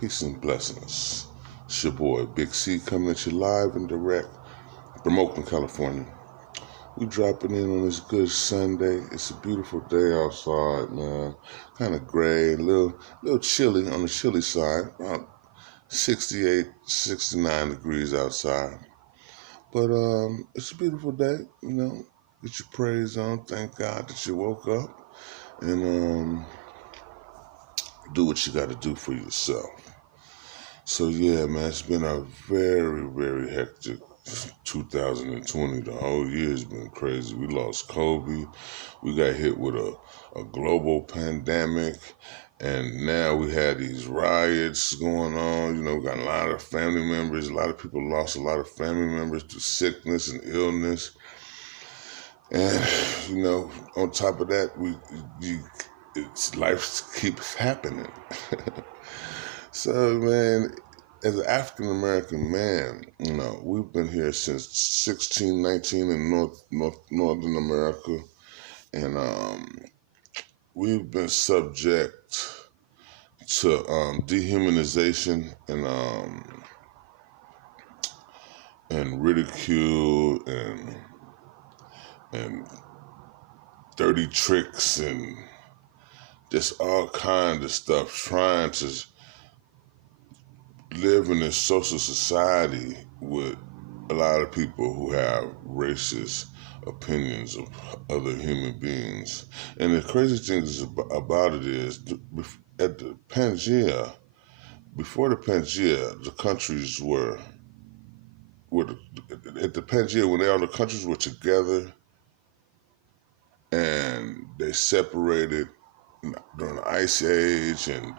Peace and blessings. It's your boy Big C coming at you live and direct from Oakland, California. We dropping in on this good Sunday. It's a beautiful day outside, man. Kind of gray, a little chilly on the chilly side. About 68, 69 degrees outside. But it's a beautiful day, you know. Get your praise on. Thank God that you woke up and do what you got to do for yourself. So yeah, man, it's been a very, very hectic 2020. The whole year's been crazy. We lost Kobe. We got hit with a global pandemic. And now we had these riots going on. You know, we got a lot of family members. A lot of people lost a lot of family members to sickness and illness. And, you know, on top of that, life keeps happening. So, man, as an African-American man, you know, we've been here since 1619 in Northern America, and we've been subject to dehumanization and ridicule and dirty tricks and just all kinds of stuff, trying to live in this social society with a lot of people who have racist opinions of other human beings. And the crazy thing about it is, at the Pangea, before the Pangea, the countries were at the Pangea, when all the countries were together and they separated during the Ice Age, and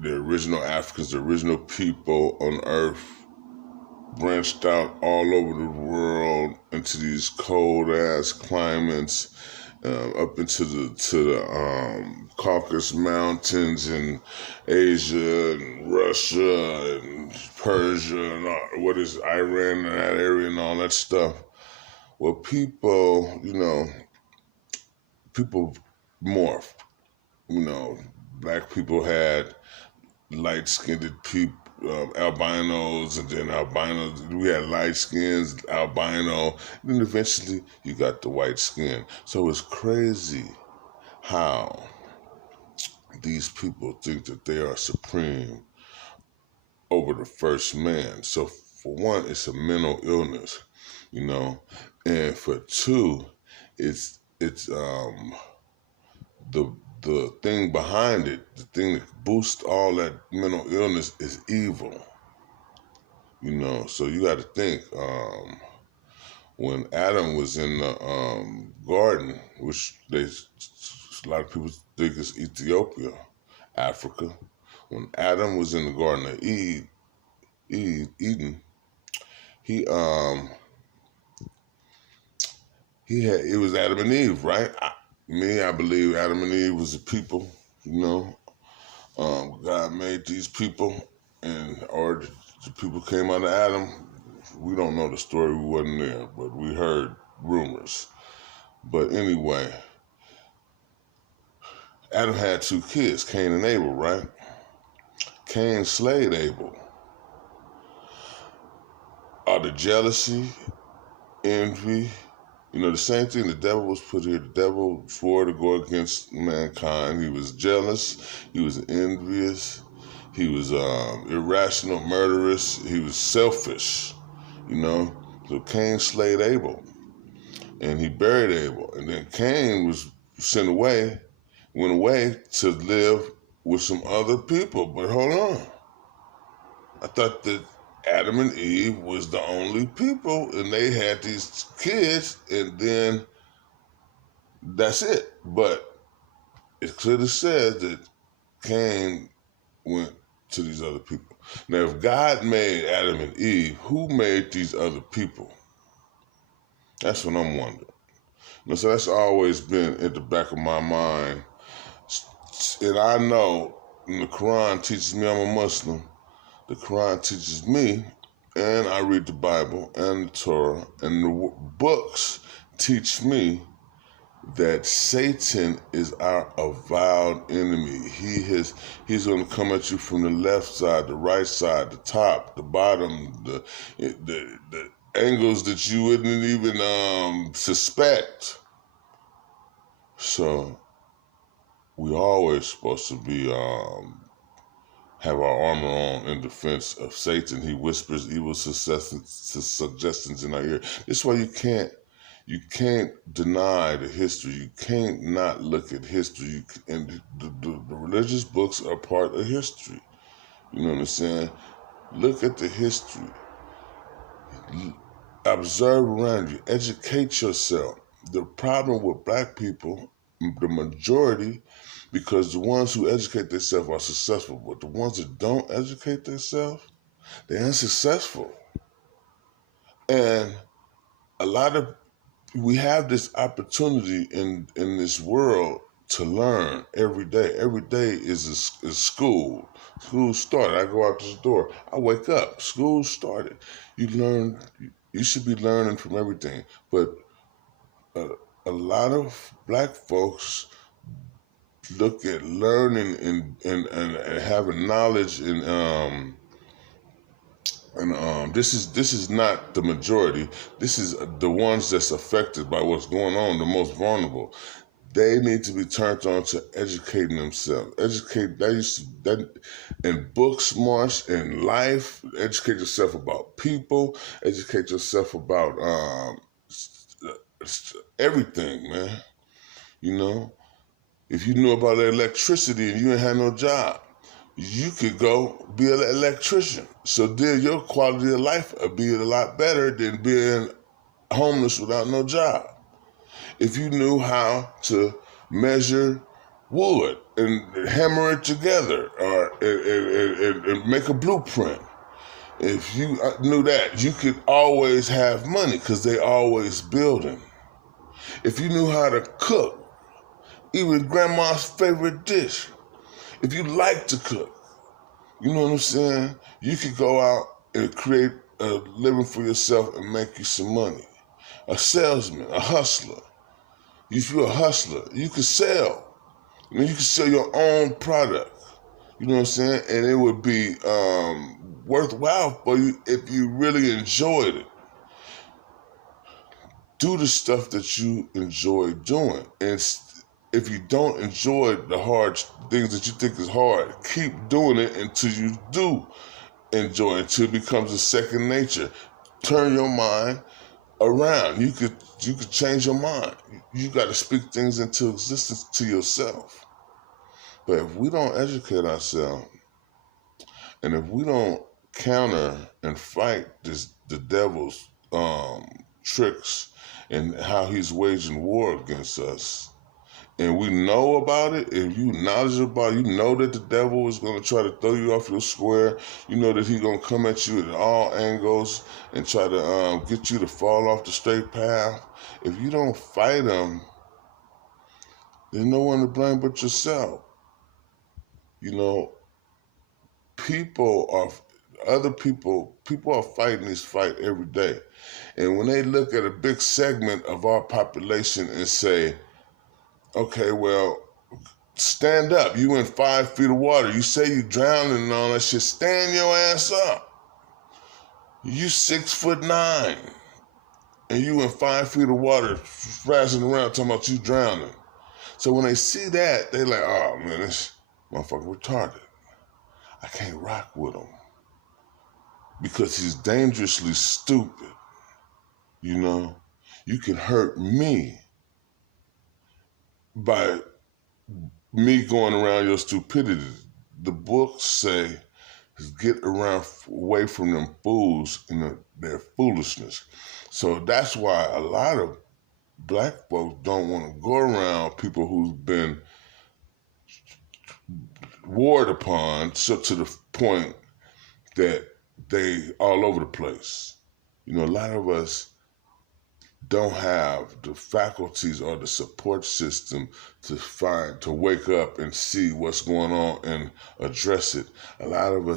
the original people on Earth, branched out all over the world into these cold ass climates, up into the Caucasus Mountains and Asia and Russia and Persia and Iran and that area and all that stuff. Well, people morphed. You know, black people had light-skinned people, albinos, and then albinos. We had light skins, albino, and then eventually you got the white skin. So it's crazy how these people think that they are supreme over the first man. So for one, it's a mental illness, you know, and for two, it's the thing behind it, the thing that boosts all that mental illness is evil. You know, so you got to think, when Adam was in the garden, which a lot of people think is Ethiopia, Africa. When Adam was in the Garden of Eden, it was Adam and Eve, right? I believe Adam and Eve was the people, you know. God made these people, or the people came out of Adam. We don't know the story, we wasn't there, but we heard rumors. But anyway, Adam had two kids, Cain and Abel, right? Cain slayed Abel. Out of jealousy, envy, you know, the same thing, the devil was put here. The devil swore to go against mankind. He was jealous. He was envious. He was irrational, murderous. He was selfish, you know. So Cain slayed Abel, and he buried Abel. And then Cain was went away to live with some other people. But hold on. I thought that Adam and Eve was the only people, and they had these kids, and then that's it. But it clearly says that Cain went to these other people. Now, if God made Adam and Eve, who made these other people? That's what I'm wondering. So that's always been at the back of my mind. And I know, and the Quran teaches me, I'm a Muslim, the Quran teaches me, and I read the Bible and the Torah, and the books teach me that Satan is our avowed enemy. He's going to come at you from the left side, the right side, the top, the bottom, the angles that you wouldn't even suspect. So we always supposed to be have our armor on in defense of Satan. He whispers evil suggestions in our ear. This is why you can't deny the history. You can't not look at history. And the religious books are part of history. You know what I'm saying? Look at the history. Observe around you. Educate yourself. The problem with black people, the majority, because the ones who educate themselves are successful, but the ones that don't educate themselves, they're unsuccessful. And we have this opportunity in this world to learn every day. Every day is school. School started. I go out this door. I wake up. School started. You learn. You should be learning from everything. But a lot of black folks look at learning and having knowledge and this is not the majority. This is the ones that's affected by what's going on, the most vulnerable. They need to be turned on to educating themselves. Educate that in book smarts, in life. Educate yourself about people. Educate yourself about everything, man. You know, if you knew about electricity and you ain't had no job, you could go be an electrician. So then your quality of life would be a lot better than being homeless without no job. If you knew how to measure wood and hammer it together or and make a blueprint, if you knew that, you could always have money because they always building. If you knew how to cook, even grandma's favorite dish, if you like to cook, you know what I'm saying? You could go out and create a living for yourself and make you some money. A salesman, a hustler. If you're a hustler, you could sell. You could sell your own product. You know what I'm saying? And it would be worthwhile for you if you really enjoyed it. Do the stuff that you enjoy doing. And if you don't enjoy the hard things that you think is hard, keep doing it until you do enjoy it, until it becomes a second nature. Turn your mind around. You could change your mind. You got to speak things into existence to yourself. But if we don't educate ourselves, and if we don't counter and fight the devil's tricks and how he's waging war against us, and we know about it, if you knowledgeable about it, you know that the devil is going to try to throw you off your square. You know that he's going to come at you at all angles and try to get you to fall off the straight path. If you don't fight him, there's no one to blame but yourself. You know, people are fighting this fight every day. And when they look at a big segment of our population and say, okay, well, stand up. You in 5 feet of water. You say you drowning and all that shit. Stand your ass up. You 6'9", and you in 5 feet of water, splashing around talking about you drowning. So when they see that, they like, oh man, this motherfucker retarded. I can't rock with him because he's dangerously stupid. You know, you can hurt me by me going around your stupidity. The books say, get away from them fools and their foolishness. So that's why a lot of black folks don't want to go around people who've been warred upon to the point that they all over the place. You know, a lot of us don't have the faculties or the support system to wake up and see what's going on and address it. A lot of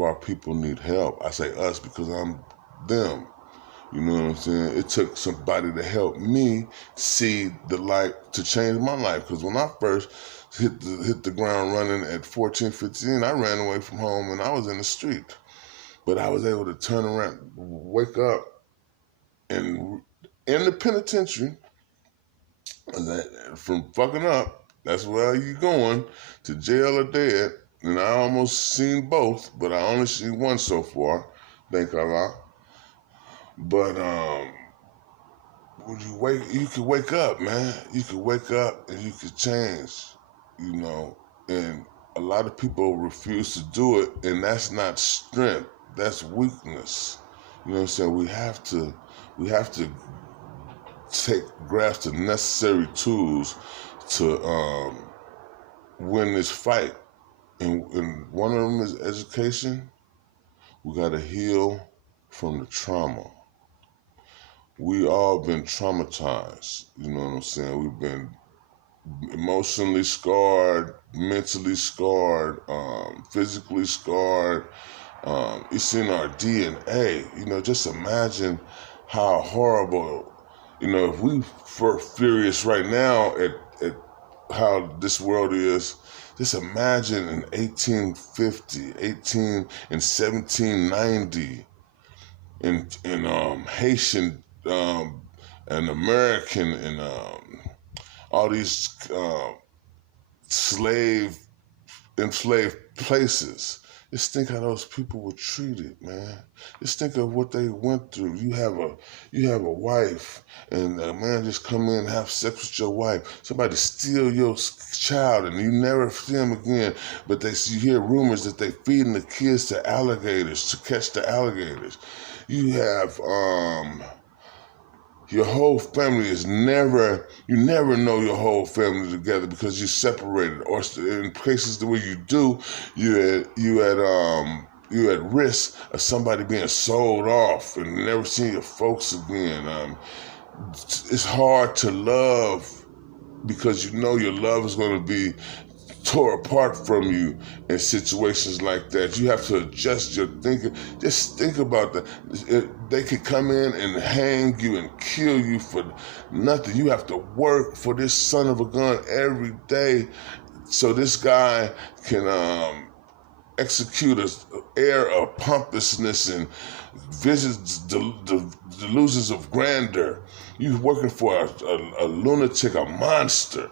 our people need help. I say us because I'm them. You know what I'm saying? It took somebody to help me see the light to change my life. Because when I first hit the ground running at 14, 15, I ran away from home and I was in the street. But I was able to turn around, wake up, and in the penitentiary, from fucking up, that's where you going, to jail or dead. And I almost seen both, but I only seen one so far, thank Allah. But when you could wake up, man. You could wake up and you could change, you know. And a lot of people refuse to do it, and that's not strength. That's weakness. You know what I'm saying? We have to grasp the necessary tools to win this fight. And one of them is education. We got to heal from the trauma. We all been traumatized. You know what I'm saying? We've been emotionally scarred, mentally scarred, physically scarred. It's in our DNA. You know, just imagine how horrible, you know, if we were furious right now at how this world is, just imagine in 1850, in 1790, in Haitian and American and all these enslaved places. Just think how those people were treated, man. Just think of what they went through. You have a wife, and a man just come in and have sex with your wife. Somebody steal your child, and you never see them again. But you hear rumors that they feeding the kids to alligators to catch the alligators. You have your whole family you never know your whole family together because you're separated. Or in cases the way you do, you at risk of somebody being sold off and never seeing your folks again. It's hard to love because you know your love is going to be tore apart from you in situations like that. You have to adjust your thinking. Just think about that. They could come in and hang you and kill you for nothing. You have to work for this son of a gun every day so this guy can execute an air of pompousness and visions delusions of grandeur. You working for a lunatic, a monster.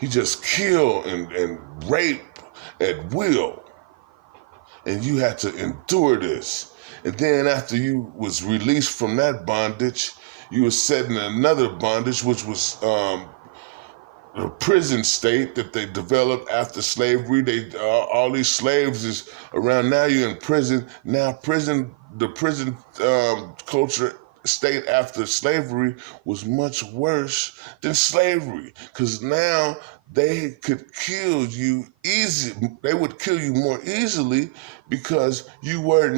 He just kill and rape at will. And you had to endure this. And then after you was released from that bondage, you was set in another bondage, which was the prison state that they developed after slavery. All these slaves is around. Now you're in prison. Now the prison culture state after slavery was much worse than slavery, because now they could kill you easy. They would kill you more easily because you weren't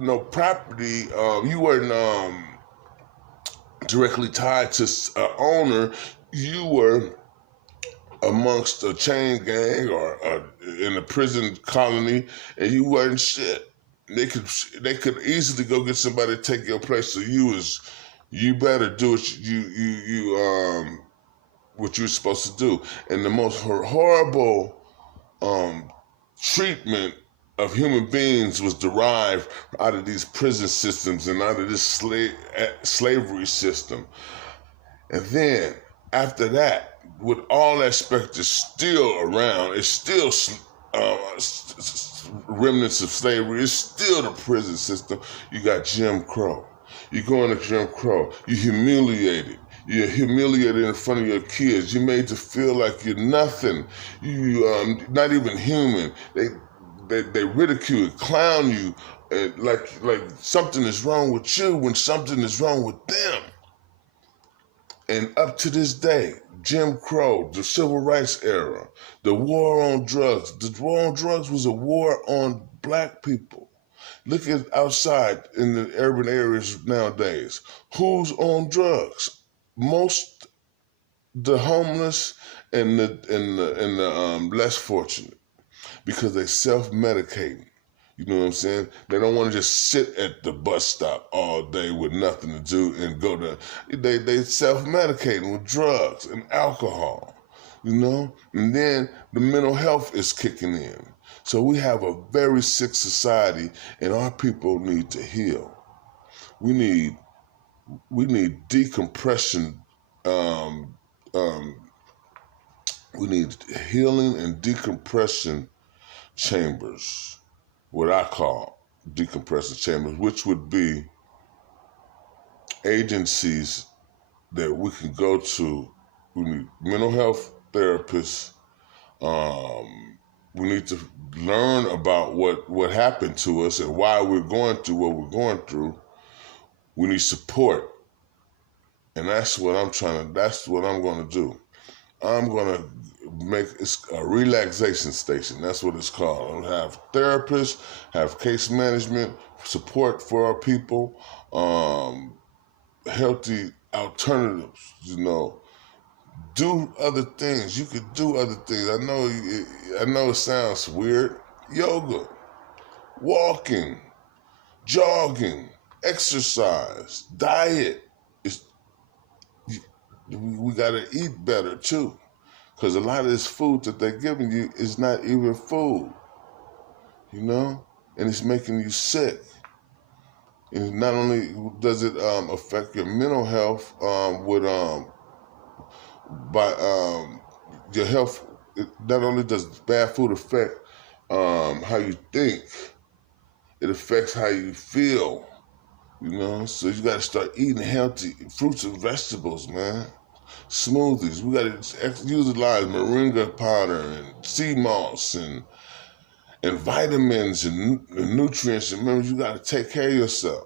no property. You weren't directly tied to an owner. You were amongst a chain gang or in a prison colony, and you weren't shit. They could easily go get somebody to take your place. So you better do what you're supposed to do. And the most horrible treatment of human beings was derived out of these prison systems and out of this slavery system. And then after that, with all that specter still around, it's still remnants of slavery. It's still the prison system. You got Jim Crow. You go into Jim Crow. You humiliated. You're humiliated in front of your kids. You're made to feel like you're nothing. You not even human. They ridicule, clown you, like something is wrong with you when something is wrong with them. And up to this day, Jim Crow, the Civil Rights era, the war on drugs. The war on drugs was a war on black people. Look at outside in the urban areas nowadays. Who's on drugs? Most the homeless and the less fortunate, because they self-medicating. You know what I'm saying? They don't want to just sit at the bus stop all day with nothing to do and go to. They self-medicating with drugs and alcohol. You know, and then the mental health is kicking in. So we have a very sick society, and our people need to heal. We need decompression. Um, um, we need healing and decompression chambers, what I call decompression chambers, which would be agencies that we can go to. We need mental health therapists. We need to learn about what happened to us and why we're going through what we're going through. We need support. And that's what I'm going to do. I'm going to make it a relaxation station. That's what it's called. I'll have therapists, have case management, support for our people, healthy alternatives, do other things. You could do other things. I know it sounds weird. Yoga, walking, jogging, exercise, diet. We got to eat better too, because a lot of this food that they're giving you is not even food, and it's making you sick. And not only does it affect your mental health your health, not only does bad food affect how you think, it affects how you feel. So you got to start eating healthy fruits and vegetables, man. Smoothies. We got to utilize moringa powder and sea moss and vitamins and nutrients. And remember, you got to take care of yourself.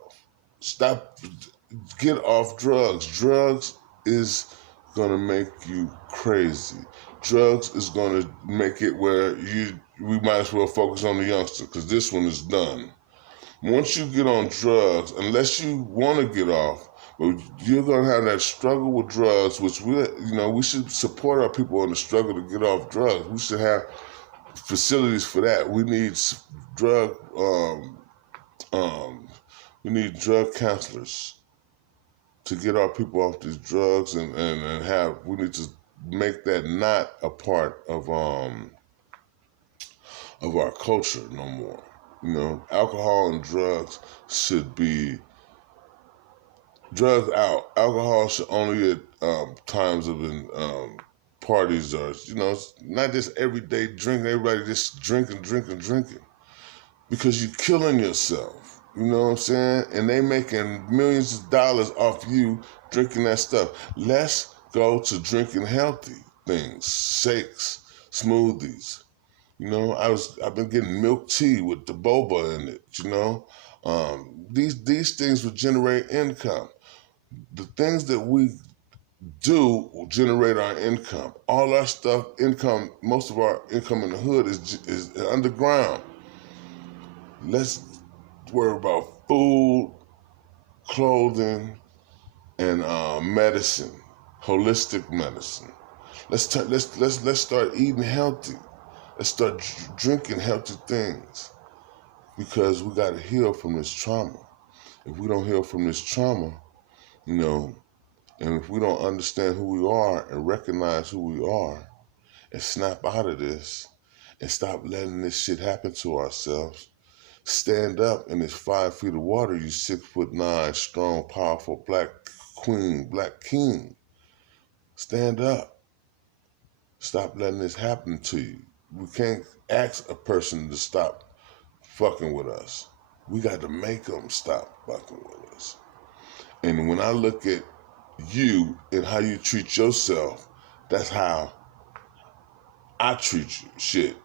Get off drugs. Drugs is going to make you crazy. Drugs is going to make it where we might as well focus on the youngster, because this one is done. Once you get on drugs, unless you want to get off, but you're going to have that struggle with drugs, which we should support our people in the struggle to get off drugs. We should have facilities for that. We need drug counselors to get our people off these drugs, and we need to make that not a part of our culture no more. Alcohol and drugs should be drugs out. Alcohol should only at times of parties, or not just everyday drinking. Everybody just drinking, because you're killing yourself. You know what I'm saying? And they making millions of dollars off you drinking that stuff. Let's go to drinking healthy things, shakes, smoothies. I've been getting milk tea with the boba in it. These things will generate income. The things that we do will generate our income. All our income, most of our income in the hood is underground. Let's worry about food, clothing, and medicine, holistic medicine. Let's start eating healthy. Let's start drinking healthy things, because we got to heal from this trauma. If we don't heal from this trauma, and if we don't understand who we are and recognize who we are and snap out of this and stop letting this shit happen to ourselves, stand up in this 5 feet of water, you 6'9", strong, powerful black queen, black king. Stand up. Stop letting this happen to you. We can't ask a person to stop fucking with us. We got to make them stop fucking with us. And when I look at you and how you treat yourself, that's how I treat you. Shit.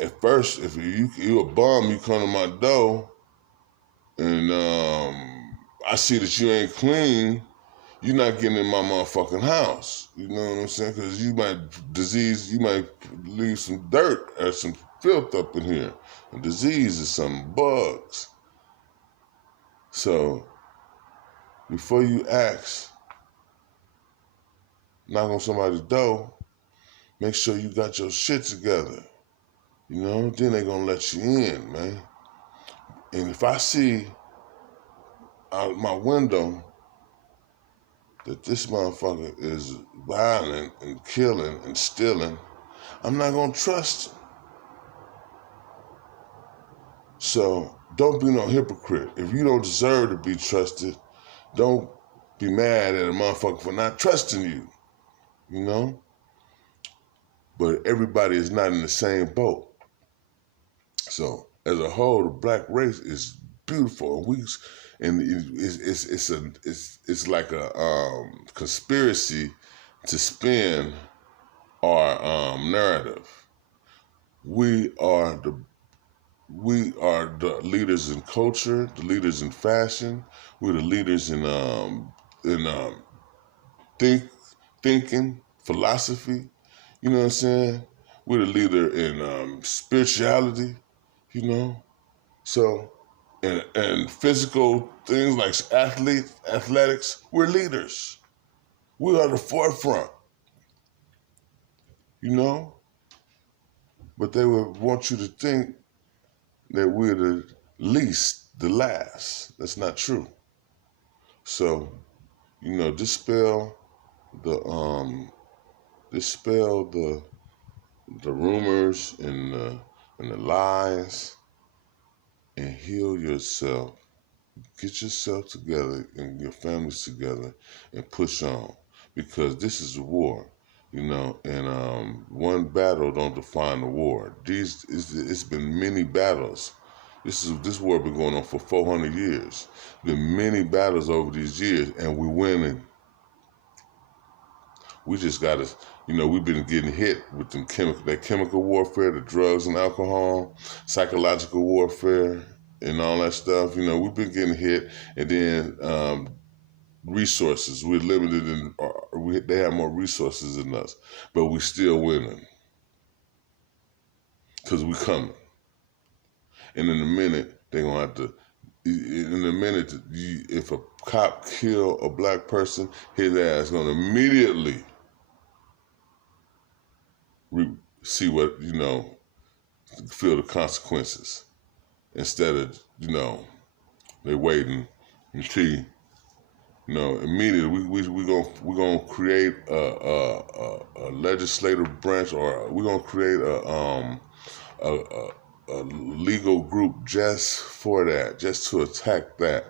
At first, if you a bum, you come to my door, and I see that you ain't clean, you're not getting in my motherfucking house. You know what I'm saying? Because you might leave some dirt or some filth up in here. A disease or some bugs. So, before you knock on somebody's door, make sure you got your shit together. Then they gonna let you in, man. And if I see out my window that this motherfucker is violent and killing and stealing, I'm not gonna trust him. So don't be no hypocrite. If you don't deserve to be trusted, don't be mad at a motherfucker for not trusting you, you know? But everybody is not in the same boat. So as a whole, the black race is beautiful. It's like a conspiracy to spin our narrative. We are the leaders in culture, the leaders in fashion. We're the leaders in thinking, philosophy. You know what I'm saying? We're the leader in spirituality. You know, so and physical things like athletics. We're leaders. We are the forefront. You know, but they would want you to think that we're the least, the last. That's not true. So, you know, dispel the rumors and the lies, and heal yourself. Get yourself together and your families together and push on, because this is a war. You know, and one battle don't define the war. It's been many battles. This war been going on for 400 years. Been many battles over these years, and we're winning. We just gotta, you know, we've been getting hit with that chemical warfare, the drugs and alcohol, psychological warfare, and all that stuff. You know, we've been getting hit, and then resources. We're limited in. They have more resources than us, but we still winning because we coming. And in a minute, they're gonna have to. In a minute, if a cop kill a black person, his ass gonna immediately see what, you know, feel the consequences, instead of, you know, they waiting and see. You know, immediately we gonna create a legislative branch, or we're gonna create a legal group just for that, just to attack that,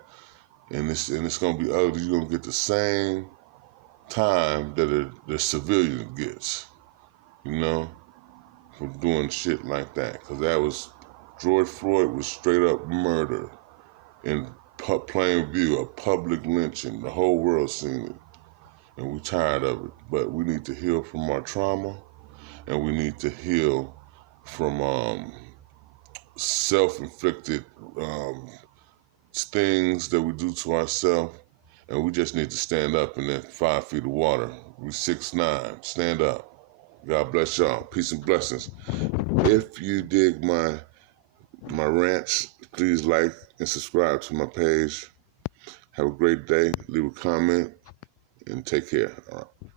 and it's gonna be ugly. You're gonna get the same time that the civilian gets, you know, for doing shit like that, because that was George Floyd was straight up murder in plain view, a public lynching. The whole world seen it, and we tired of it. But we need to heal from our trauma, and we need to heal from self-inflicted things that we do to ourselves, and we just need to stand up in that 5 feet of water. We 6'9". Stand up. God bless y'all. Peace and blessings. If you dig my rants, please like and subscribe to my page. Have a great day. Leave a comment and take care. All right.